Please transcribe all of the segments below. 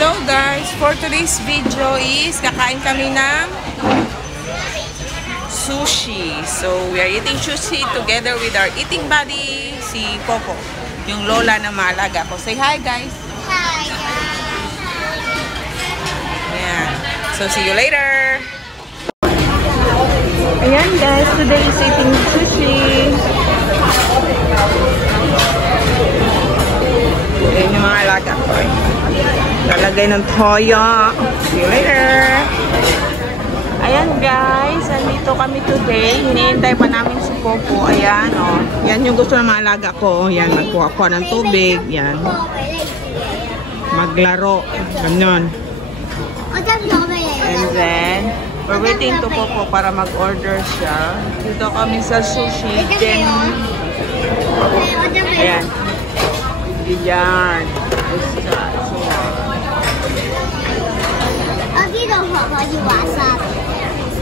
Hello guys! For today's video is kakain kami ng sushi. So we are eating sushi together with our eating buddy, si Popo, yung lola na maalaga ko. Say hi guys! Hi! Ayan. So see you later! Ayan guys, today is eating sushi. Ayan yung mga alaga ko. Lalagay ng toyo. See you later! Ayan guys, andito kami today. Hinihintay pa namin si Popo. Ayan o. Oh. Yan yung gusto ng mga alaga ko. Yan, magkuha ko ng tubig. Yan. Maglaro. Ganyan. And then, we're waiting to Popo para mag-order siya. Dito kami sa sushi. Then, ayan. Diyan.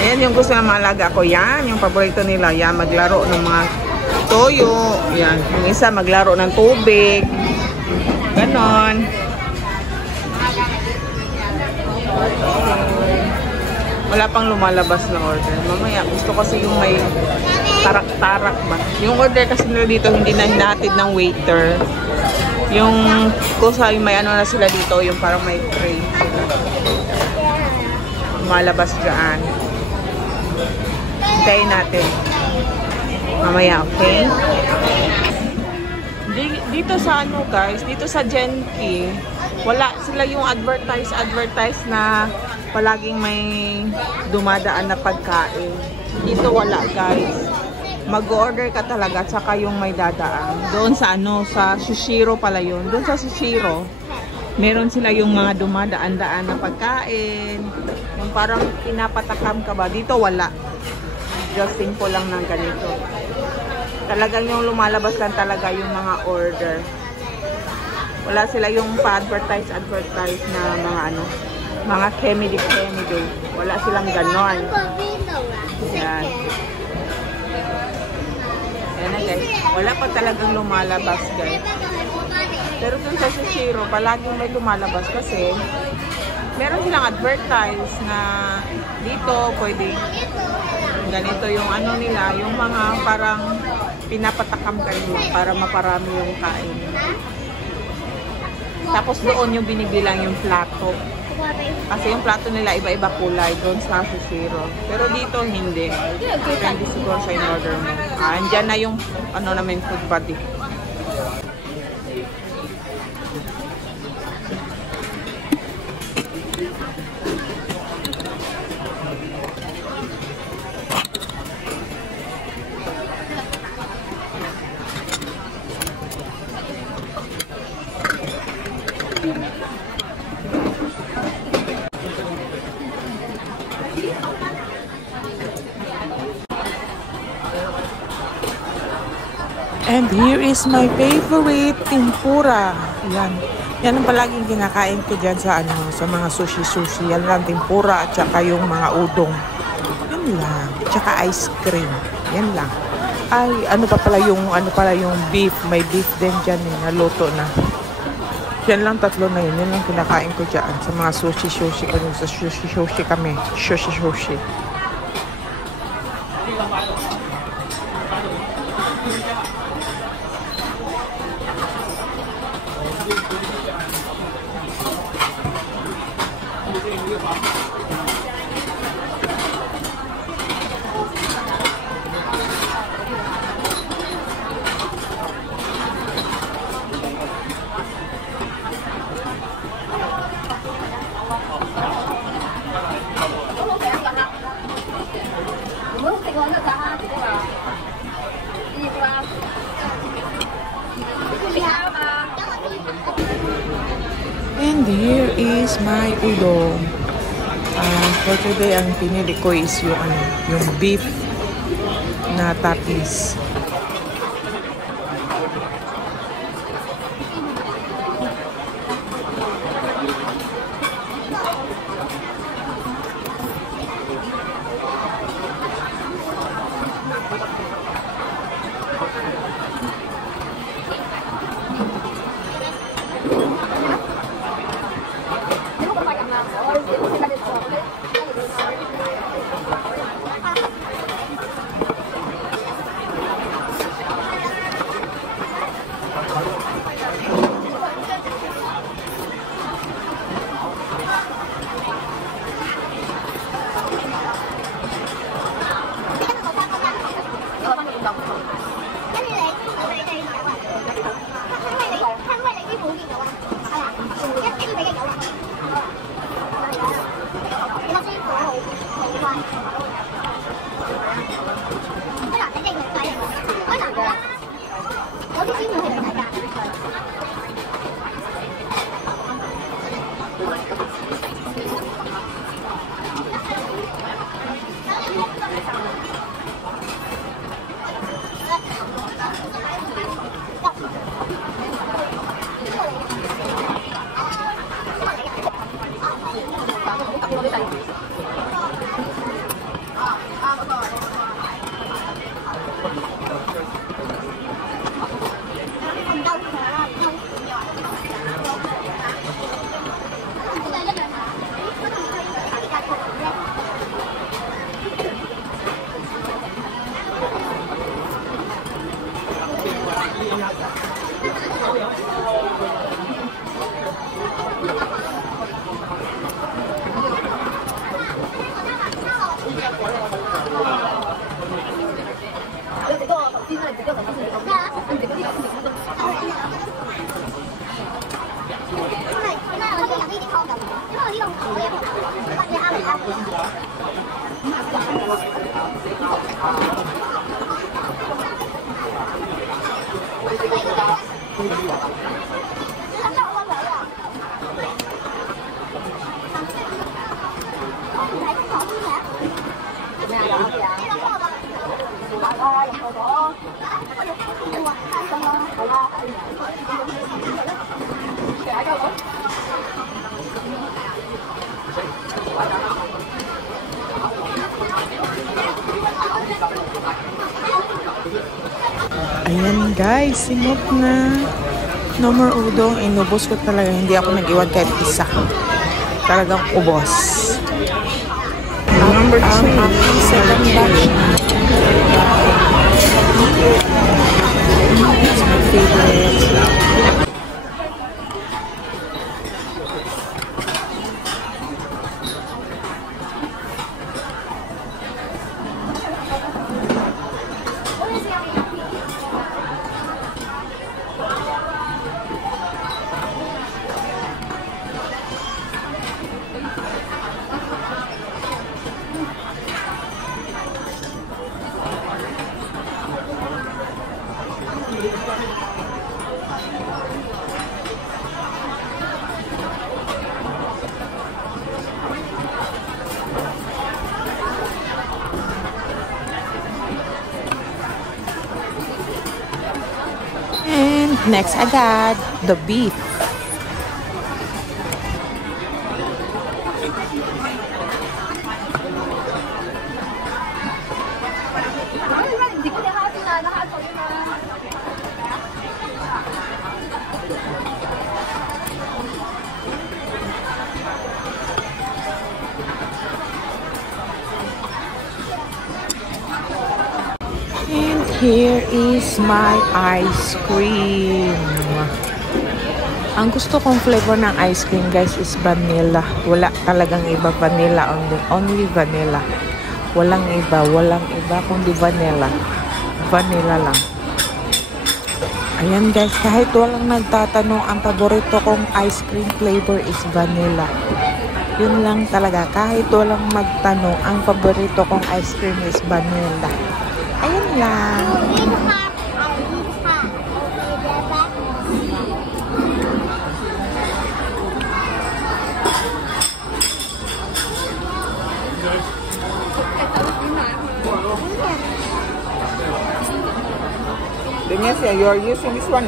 Ayan yung gusto ng mga alaga ko. Yan, yung paborito nila. Yan, maglaro ng mga toyo. Yan, yung isa maglaro ng tubig. Ganon. Wala pang lumalabas na order. Mamaya, gusto kasi yung may tarak-tarak ba. Yung order kasi nila dito, hindi na hinatid ng waiter. Yung kusa, may ano na sila dito, yung parang may tray. Lumalabas dyan. Hintayin natin. Mamaya, okay? Dito sa ano guys, dito sa Genki, wala sila yung advertise na palaging may dumadaan na pagkain. Dito wala guys. Mag-order ka talaga tsaka yung may dadaan. Doon sa ano, sa Sushiro pala yun. Doon sa Sushiro, meron sila yung mga dumadaan-daan na pagkain. Yung parang pinapatakam ka ba. Dito wala. Just simple lang ng ganito. Talagang yung lumalabas lang talaga yung mga order. Wala sila yung pa-advertise na mga ano, mga kemidi. Wala silang ganon. Yan. Ayan na guys. Wala pa talagang lumalabas guys. Pero dun sa Sushiro, palaging may lumalabas kasi meron silang advertise na dito pwede ganito yung ano nila, yung mga parang pinapatakam kayo para maparami yung kain. Tapos doon yung binibilang yung plato. Kasi yung plato nila iba-iba kulay doon sa Sushiro. Pero dito hindi. Hindi siguro sa in-order mo. Andyan na yung ano namin food buddy. And here is my favorite tempura. Yan. Yan ang palaging kinakain ko dyan sa ano, sa mga sushi. Yan lang tempura at saka yung mga udong. Yan lang. Tsaka ice cream. Yan lang. Ay, ano pala yung beef. May beef din dyan eh, naluto na. Yan lang, tatlo na yun. Yan lang kinakain ko dyan sa mga sushi. Ano, sa sushi kami. Sushi. And here is my udon. For today, ang pinili ko is yung beef na tapis. Ayan guys, sinop na. No more udong. Inubos ko talaga. Hindi ako nag-iwan kahit isa. Talagang ubos. Number 2. Second batch na. It's my favorite. And next agad, the beef. And here is my ice cream. Ang gusto kong flavor ng ice cream guys is vanilla. Wala talagang iba, vanilla only vanilla. Walang iba kundi vanilla. Vanilla lang. Ayan guys, kahit walang nagtatanong, ang paborito kong ice cream flavor is vanilla. Yun lang talaga, kahit walang magtanong, ang paborito kong ice cream is vanilla. Ayan lang. Demesia, you are using this one.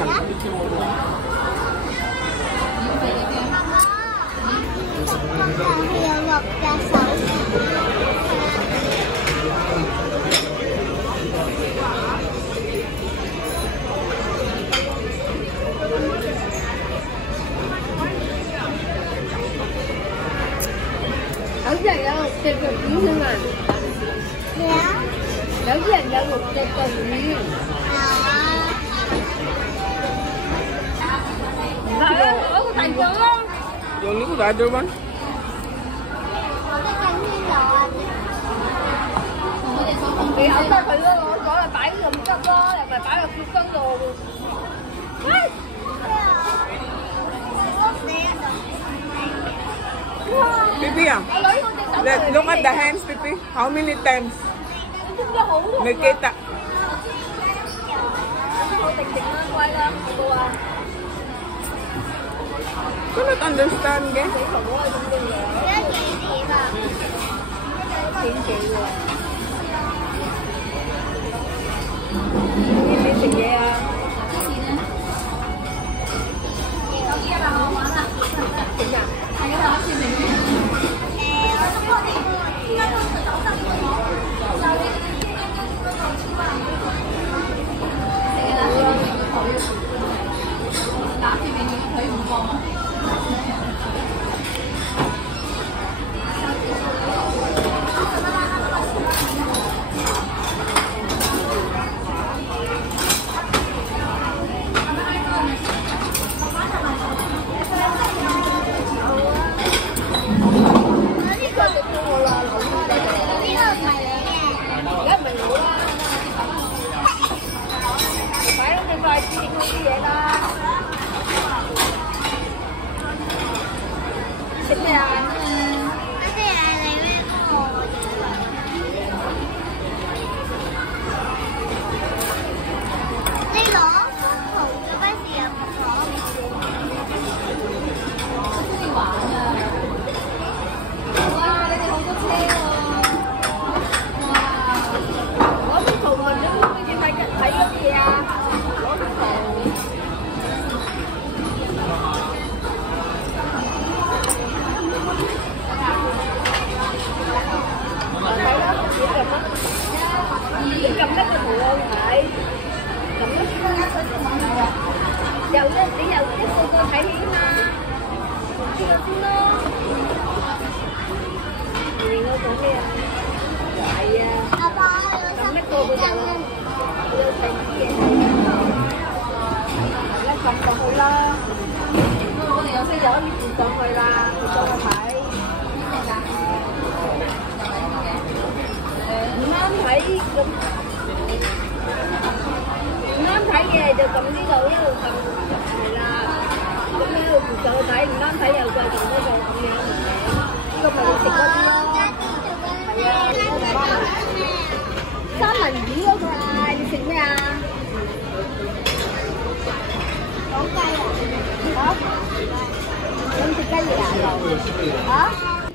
You only put the other one? Pipi, look at the hands, Pipi. How many times? Nakita. Cannot understand, guys.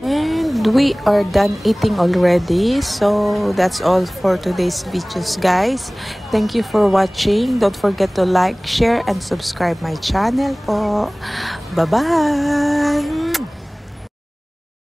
And we are done eating already, so that's all for today's videos, guys. Thank you for watching. Don't forget to like, share, and subscribe my channel po. Bye-bye!